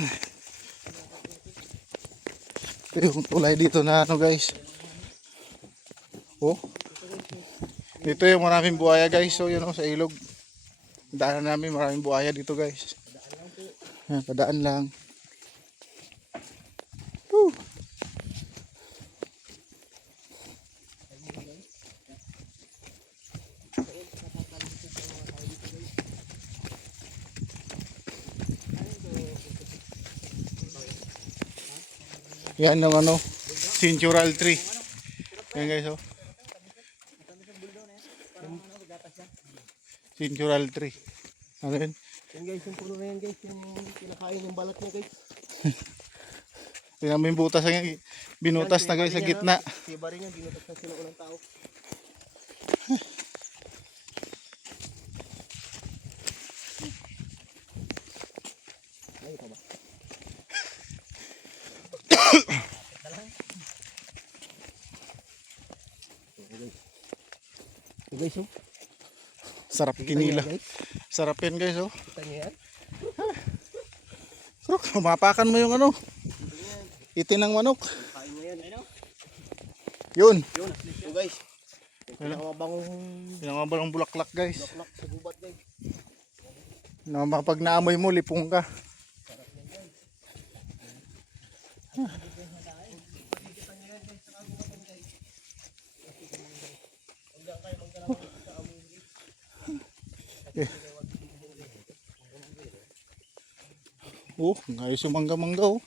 Yan. Ito yung tulay dito na ano guys. Oh. Dito yung maraming buhaya guys. So yun sa ilog. Daanan namin maraming buhaya dito guys. Yan, padaan lang. Woo. Yan yung ano, central tree. Yan guys oh. Central tree. Ano yun? Yan guys, yung puno na yan guys, yung kinakain yung balat niya guys. Tingnan mo yung butas ng binutas na guys sa gitna. Siba rin yan, binutas na sila unang tao. Ay, ito ba? Ito guys, oh. Sarap kinila. Sarap yan guys oh. Kita niyo yan? Bro, mapakan mo yung ano. Itin ng manok. Kain mo yan. Yun. Yun, ito guys. Pinakabangong bulaklak guys. Bulaklak sa gubat guys. Na pag naamoy mo, lipong ka. Oh, ngayos yung mangga-mangga oh.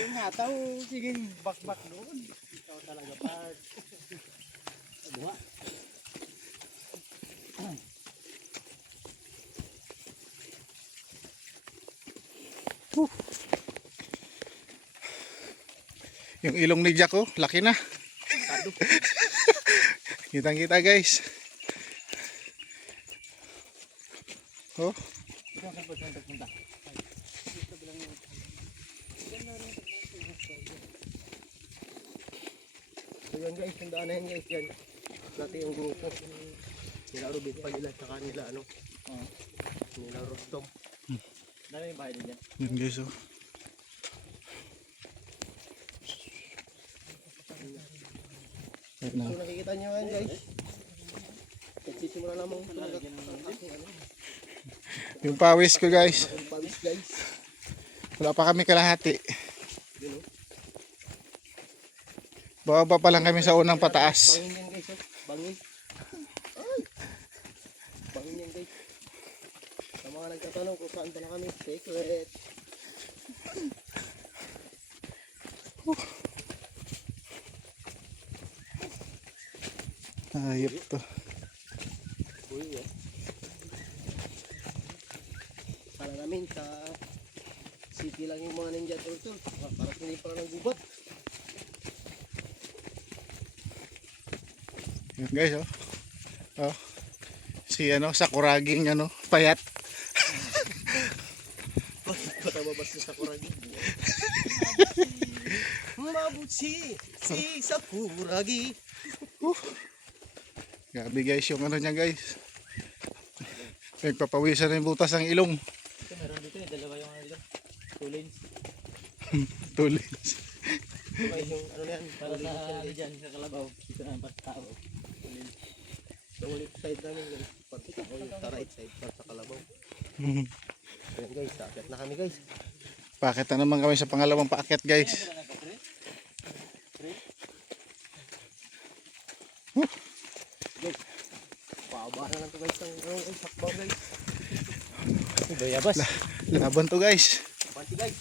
Yung hataw, siging bakbak doon. Ikaw talaga part. Buha. Yung ilong ni Jack oh, laki na. Kitang-kita guys. Oh. So yan guys, yung daan na yan guys, yan. Dati yung grupo. Nila Rubit pa nila, tsaka nila ano. Nila Rostom. Dami yung bahay din yan. Yan guys oh. So nakikita nyo yan guys. Nagsisimula namang tumagat. Yung pawis ko guys. Yung pawis guys. Wala pa kami kalahati. Yun, oh. Bababa pa lang kami sa unang pataas. Bangin yan guys, oh. Bangin. Ay! Bangin yan guys. Sa mga nagtatanong kung saan pala kami, secret. Ayop to. Uy, eh. Kala namin sa city lang yung mga ninja turtle. Para hindi pala ng gubat. Yan guys oh. Oh. Si ano, Sakuraging ano, payat. Patababas na sa kuragi. Mabuti si Sakuragi. Grabe guys yung ano niya guys. Nagpapawisan na yung butas ng ilong. Ito meron dito eh, dalawa yung ano, 2 lanes. Tulis. Ito yung ano na yan, Para sa ano dyan, sa Kalabaw, dito na ang pagkatao. sa ulit side namin guys. Pagkita ko yung sa right side para sa Kalabaw. Ayan guys, sakit na kami guys. Pakit na naman kami sa pangalawang paakyat guys. Guys, paaba na lang to guys ng sakbaw guys. Bayabas. Laban to guys. Panti guys.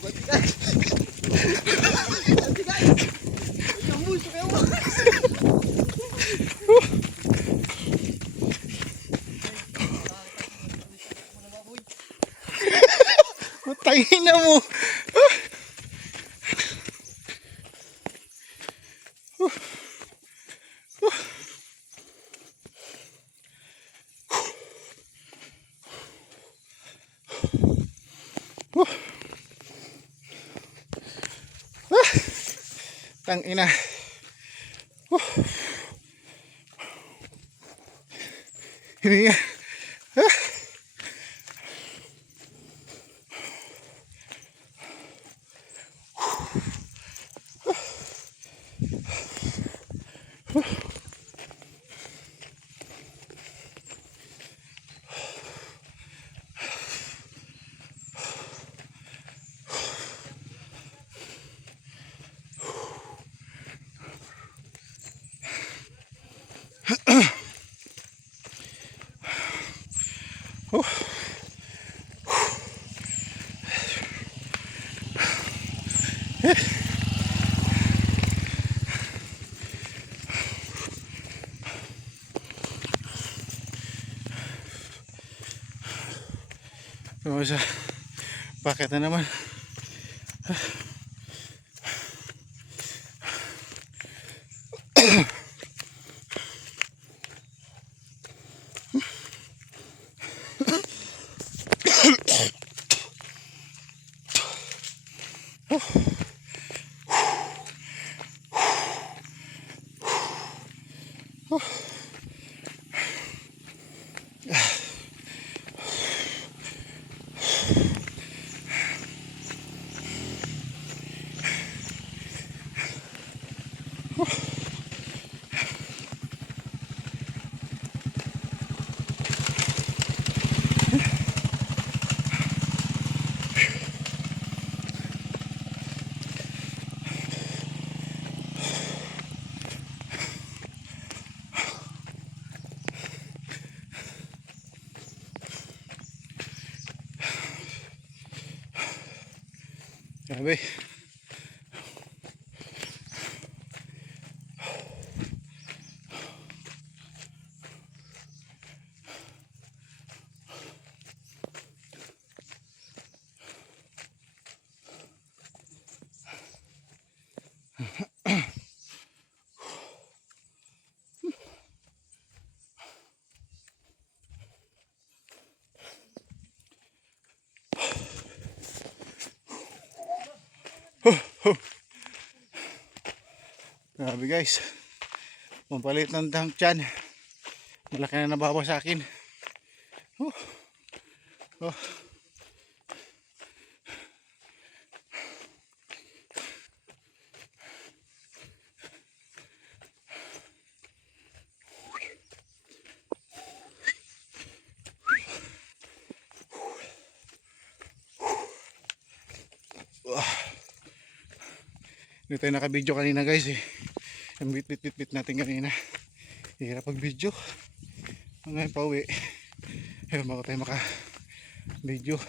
Panti guys. Panti guys. Yung muso kayo mo. Tayin na mo. Tang ina. Hininga. So, sa bakit na naman. Grabe. Grabe guys. Mampalit ng tank dyan. Malaki na nababaw sa akin. Oh. Oh. Hindi tayo naka-video kanina guys eh. Yung bit natin kanina. Hirap pag-video. Ngayon pa uwi. Ayun, bago tayo maka-video.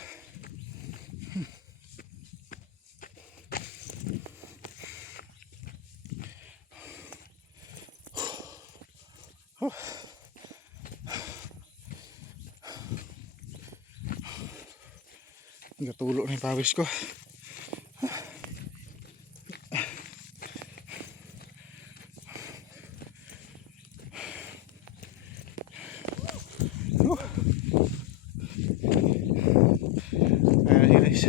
Natulo na yung pawis ko. Ayan guys.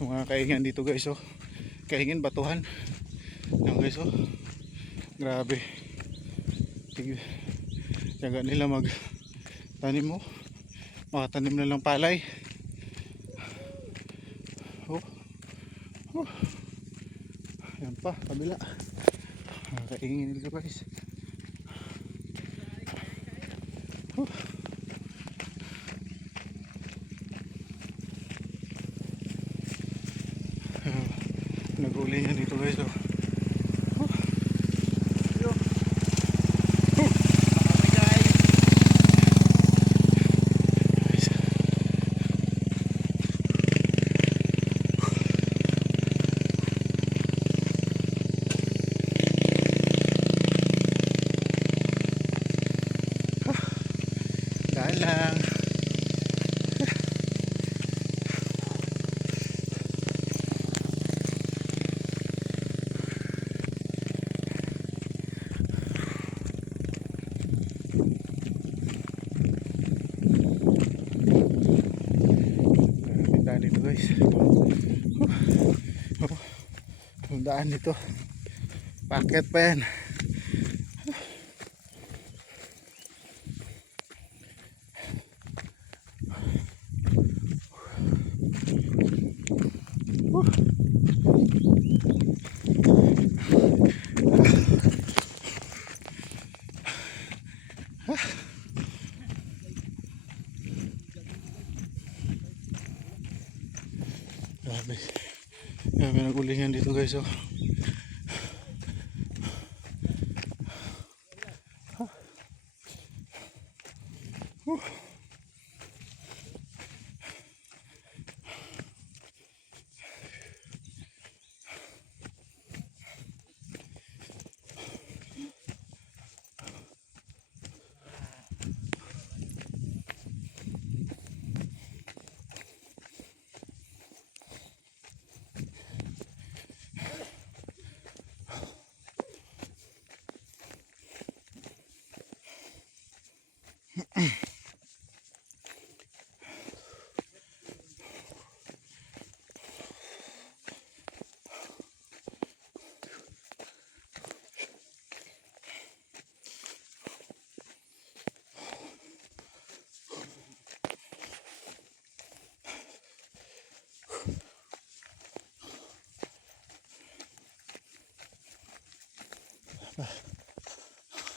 Mga kaingan dito guys oh. Kaingan batuhan. Ayan guys oh. Grabe. Tiyaga nila mag tanim mo. Makatanim na lang palay. Oh. Oh. Ayan pa, kabila. Kaingin dito guys. Oh. Nag-uli yan dito guys oh. Lang. guys. Yung daan dito. Paket pa yan. Grabe. Grabe nagulingan dito guys. Oh.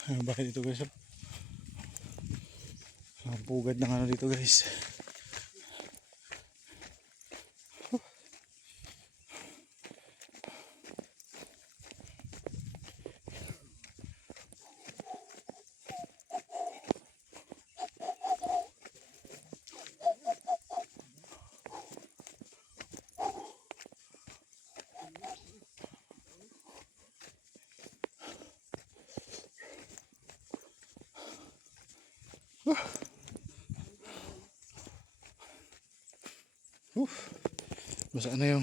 Ano ba dito guys? Ang pugad ng ano dito guys. Basa na yung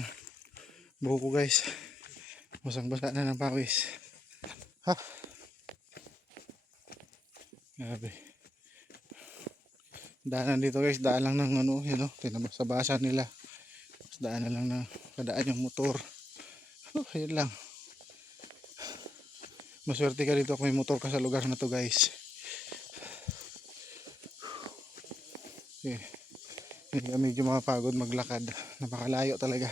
buhok ko guys. Basang basa na ng pawis. Ha? Grabe. Daanan dito guys. Daan lang ng ano. Yun o. Tinabasa nila. Daan na lang na kadaan yung motor. Yun lang. Maswerte ka dito kung may motor ka sa lugar na to guys. Okay. Hindi ka medyo makapagod maglakad. Napakalayo talaga.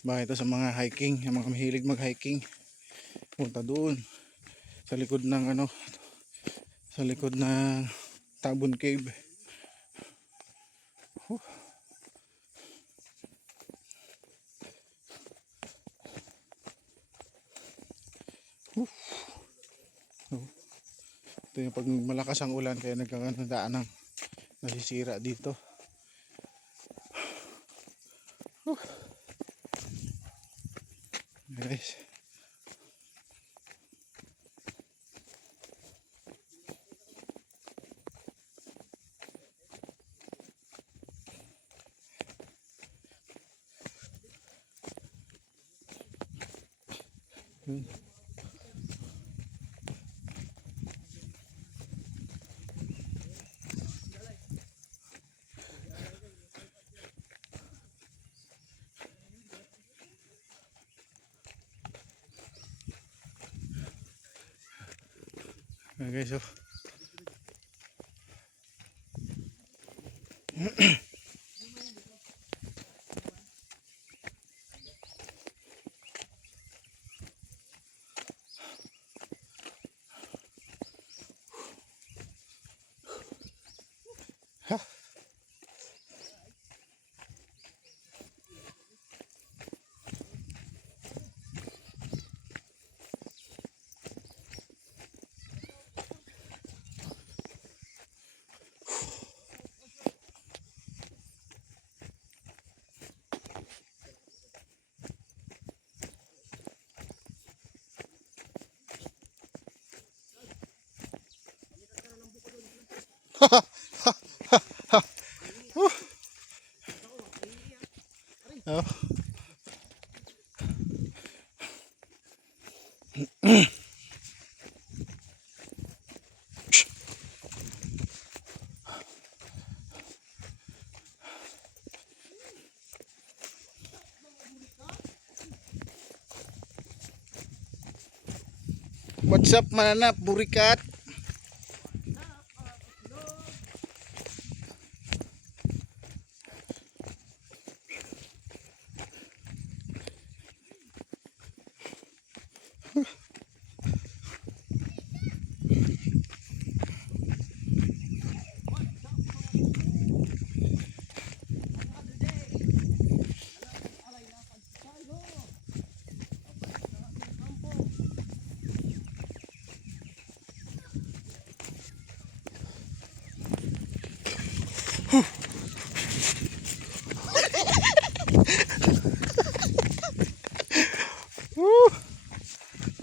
Baka ito sa mga hiking, yung mga mahilig mag hiking, punta doon sa likod ng ano, sa likod ng Tabon Cave. Ito yung pag malakas ang ulan kaya nagkakaroon ng daan ng nasisira dito. Guys. Okay, so oh. What's up mananap, burikat?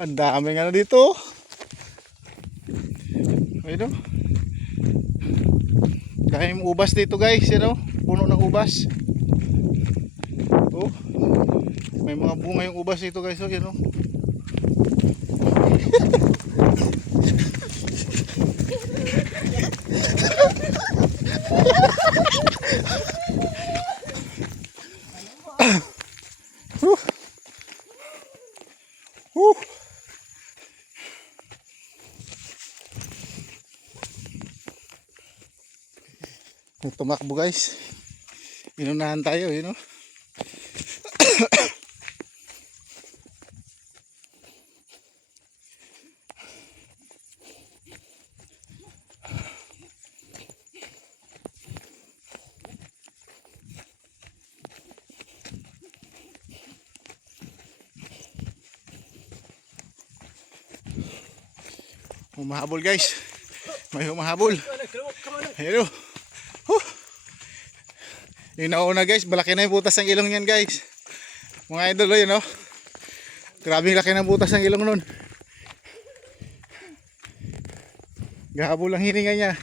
Ang daming ano dito. Ayun o. Daming ubas dito guys. Yan o. Puno ng ubas. Oh. May mga bunga yung ubas dito guys. Oh, yan o. Tumakbo guys. Inunahan tayo, yun o. Humahabol guys. May humahabol. Ayun o. Yung nauna guys, malaki na yung butas ng ilong yan guys. Mga idol, yun o. Grabe yung laki ng butas ng ilong nun. Gahabol ang hininga niya.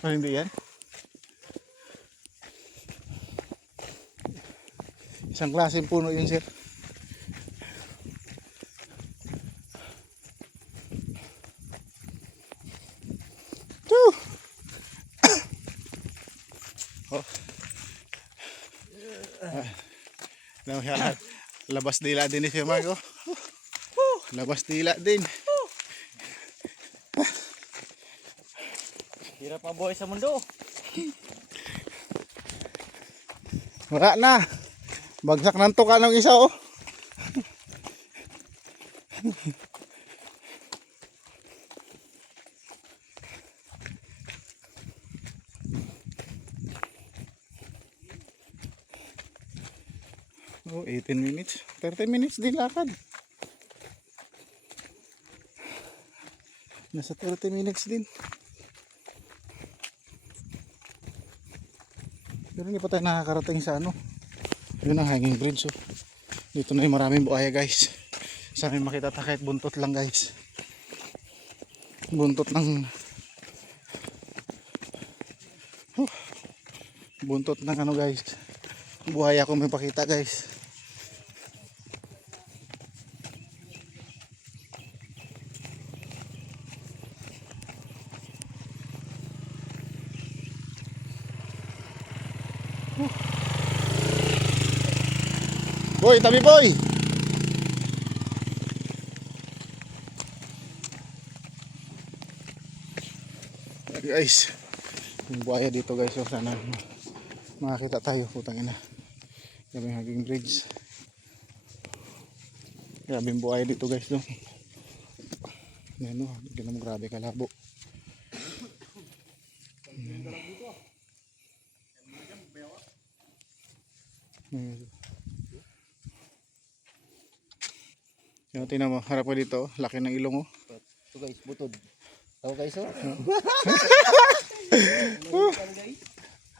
Oh, hindi yan. Isang klaseng puno yun sir. Oh. Labas dila din ni si Marco. Labas dila din. Hirap ang buhay sa mundo. Wala na. Bagsak ng tuka ng isa oh. Oh, 18 minutes. 30 minutes din lakad. Nasa 30 minutes din. Pero hindi pa tayo nakakarating sa ano. Yun ang hanging bridge. Oh. Dito na yung maraming buhaya guys. Sana may makita tayo kahit buntot lang guys. Buntot ng buntot ng ano guys. Buhaya kung may pakita guys. Boy, tabi boy. Guys, yung buhaya dito guys. So, sana makakita tayo. Putang ina. Grabe yung hanging bridge. Grabe yung buhaya dito guys. No? Yan o. Ganun grabe kalabo. Yan, tingnan mo, harap ko dito, laki ng ilong oh. Ito guys, butod. Ito guys oh.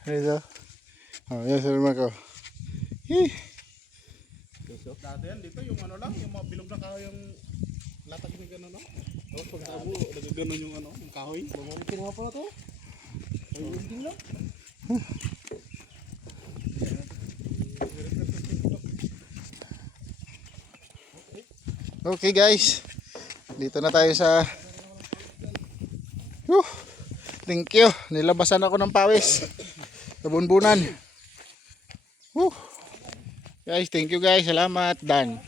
Ito. Oh, yan sa rumah ko. Dati yan, dito yung ano lang, yung mga bilog na kahoy yung latag na gano'n, no? Tapos pag tabo, nagaganon yung ano, yung kahoy. Bumalikin nga pala to. Ayun lang. Okay guys, dito na tayo sa Thank you. Nilabasan ako ng pawis. Sa bunbunan. Woo. Guys, thank you guys. Salamat. Dan.